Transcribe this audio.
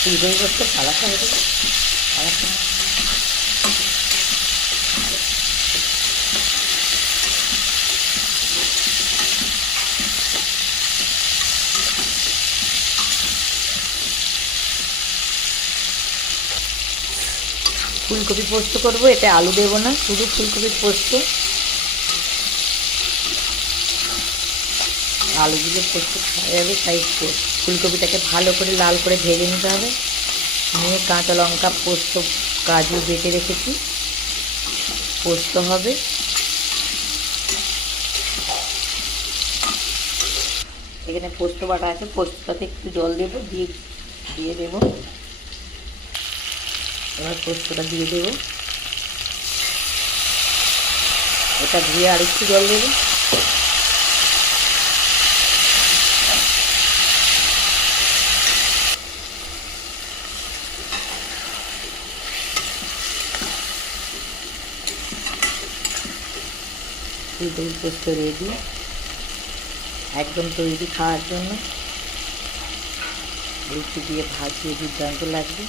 ফুলকপি পোস্ত কালারটা হয়ে যাবে। কালারটা ফুলকপি পোস্ত করবো, এতে আলু দেবো না, শুধু ফুলকপির পোস্ত। আলুগুলো পোস্ত খাওয়া যাবে, তাই ফুলকপিটাকে ভালো করে লাল করে ভেজে নিতে হবে। নিয়ে কাঁচা লঙ্কা, পোস্ত, কাজু বেটে রেখেছি, পোস্ত হবে। এখানে পোস্ত বাটা আছে, পোস্তটাতে একটু জল দেবো, দিয়ে দেবো। এবার পোস্তটা দিয়ে দেবো, এটা ধুয়ে আর একটু জল দেবো। ফুলকপি পোস্ত রেডি, একদম তৈরি খাওয়ার জন্য। রুটি দিয়ে ভাজিয়ে দুর্দান্ত লাগবে।